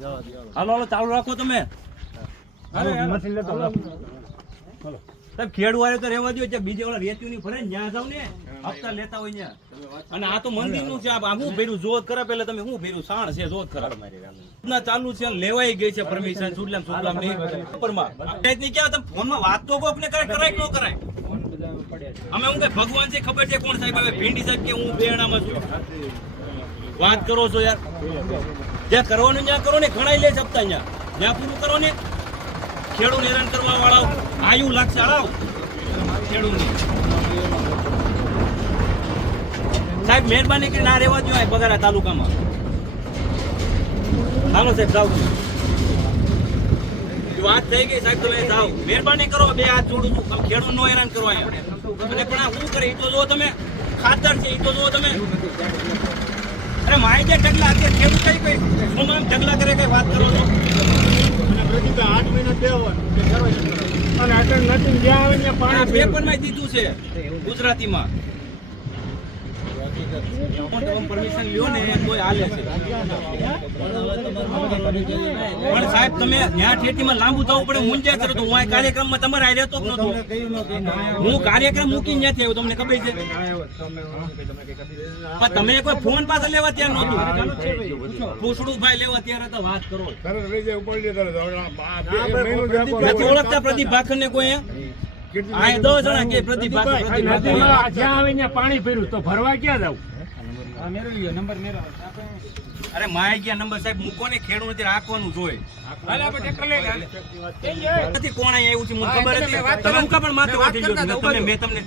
હાલો હાલો ચાલુ રાખો તમે. મશીન ખેડ વાળે તો રહેવા દો બીજે ઓલા રેતી ની ફરે ન્યા જાવ ને? હપ્તા લેતા હોય ન્યા. અને આ તો મંદિરનું છે આ હું ભેરું જોત કરે પેલા તમે હું ભેરું સાણ છે જોત કરા. ના ચાલુ છે લેવાઈ ગઈ છે પરમિશન સુડલામ સુડલામની ઉપરમાં માં. ક્યાં તમે ફોનમાં વાત તો કોક ને કરાય કરાય કે ન કરાય? અમે હું કે ભગવાન છે, ખબર છે કોણ સાહેબ? હવે ભીંડી સાહેબ કે હું બેણામાં છું. વાત કરો છો યાર. જ્યાં કરવાનું ત્યાં કરો ને ઘણા લે સપ્તાહ ત્યાં જ્યાં પૂરું કરો ને, ખેડૂત હેરાન કરવા વાળા આયુ લાગશે હળાવ ખેડૂતની. સાહેબ, મહેરબાની કરીને ના રહેવા જોઈએ બગાડા તાલુકામાં. હાલો સાહેબ જાવ. વાત થઈ ગઈ સાહેબ, તમે જાઓ. મહેરબાની કરો, બે હાથ જોડું છું. ખેડૂત નો હેરાન કરો અહીંયા. અને પણ આ શું કરે? એ તો જો તમે ખાતર છે એ તો જો તમે. અરે માહિતી ઢગલા? અત્યારે ખેડૂત કઈ કઈ? શું આમ ઢગલા કરે કઈ વાત કરો છો? આઠ મહિના હોય અને આટલ નથી જ્યાં આવે ત્યાં પાણી પેપરમાં દીધું છે ગુજરાતીમાં. પરમિશન લ્યો ને કોઈ હાલે છે. પણ સાહેબ તમે ન્યા ઠેઠીમાં લાંબુ થવું પડે મુંજ્યા કરો તો હું. આ કાર્યક્રમમાં તમારે આ રહેતો જ નતો હું કાર્યક્રમ મૂકી ત્યાંથી આવ્યો તમને ખબર છે? પણ તમે કોઈ ફોન પાસે લેવા ત્યાં નહોતું. પૂછડું ભાઈ લેવા ત્યારે તો વાત કરો. નથી ઓળખતા પ્રદીપ ભાખર ને કોઈ આ દસ જણા કે પ્રતિભા પ્રતિભા નદીમાં જ્યાં આવે ત્યાં પાણી ભર્યું તો ભરવા ક્યાં જાવ અરે માય ગયા નંબર સાહેબ મૂકો ને ખેડૂત નથી રાખવાનું જોઈએ નથી કોણ અહીંયા આવ્યું છે મને ખબર હતી. તમે હું પણ માથે વાટી ગયો મેં મેં તમને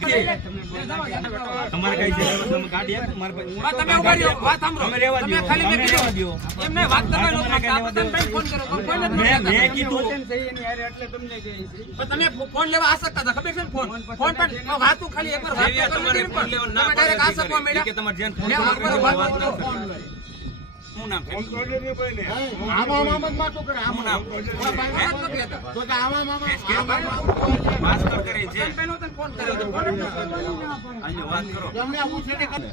તમારે કઈ છે? ગાડી આપો મારે વાત તમે ઊભા રહ્યો, વાત સાંભળો. તમે રહેવા તમે ખાલી મેં કીધું. રહેવા એમને વાત કરવા હા, નહોતું તમને માંગતા. કઈ આપણે ફોન મેં પણ તમે લેવા આ શકતા હતા, ખબર છે ફોન? ફોન પર વાતું ખાલી એકવાર વાત એવી તમારે ફોન લેવા ના તમે આ શકવા છે. કે તમારે જેને ફોન કરો? આમાં નામ? તો કે આમાં ભાસ્કર કરે છે તને ફોન કર્યો ફોન. આજે વાત કરો તમને આવું ને હા તો.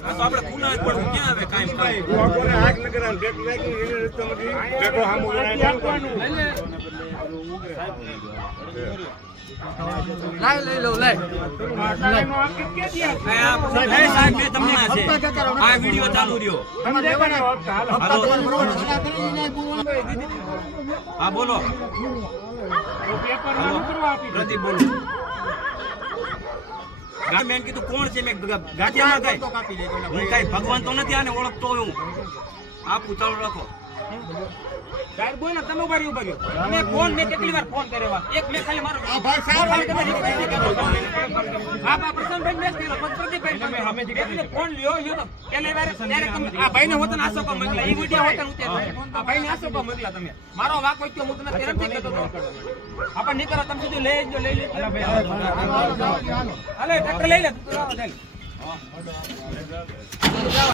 આ તો આપણે ખુલ્લા જ પડવું ક્યાં આવે કાંઈ કાંઈ લોકોને આગ લગાડે, બ્રેક લાગી, એને સામું હા, બોલો. પ્રદીપ બોલો. મેં કીધું, કોણ છે? મેં ગા- ગાંઠિયામાં હું કઈ ભગવાન તો નથી, આને ઓળખતો હું. આપું ચાલુ રાખો. સાહેબ બોલ ને, તમે ઊભા ઊભા રહ્યો. તમે ફોન મેં કેટલી વાર ફોન કર્યો આ? એક મેં ખાલી મારો ખાલી તમે નહીં કર્યો. આ બા પ્રશાંતભાઈ મેં કર્યો, પછી પ્રદીપભાઈ તમે. એકને ફોન લ્યો, લ્યો તો. પેલી વારે ત્યારે તમે- આ ભાઈને હોત ને આશોકા મોકલ્યા. ઈ વીડિયો હોત ને આ ભાઈને આશોકા મોકલ્યા તમે. મારો વાંક હોય તો હું તમને ત્યારે નથી કહેતો હતો. આપણે નહીં તમે સીધું લઈ જ લો, લઈ લેજો. હાલો, ટ્રેક્ટર લઈ લે. તું તો ચાલ.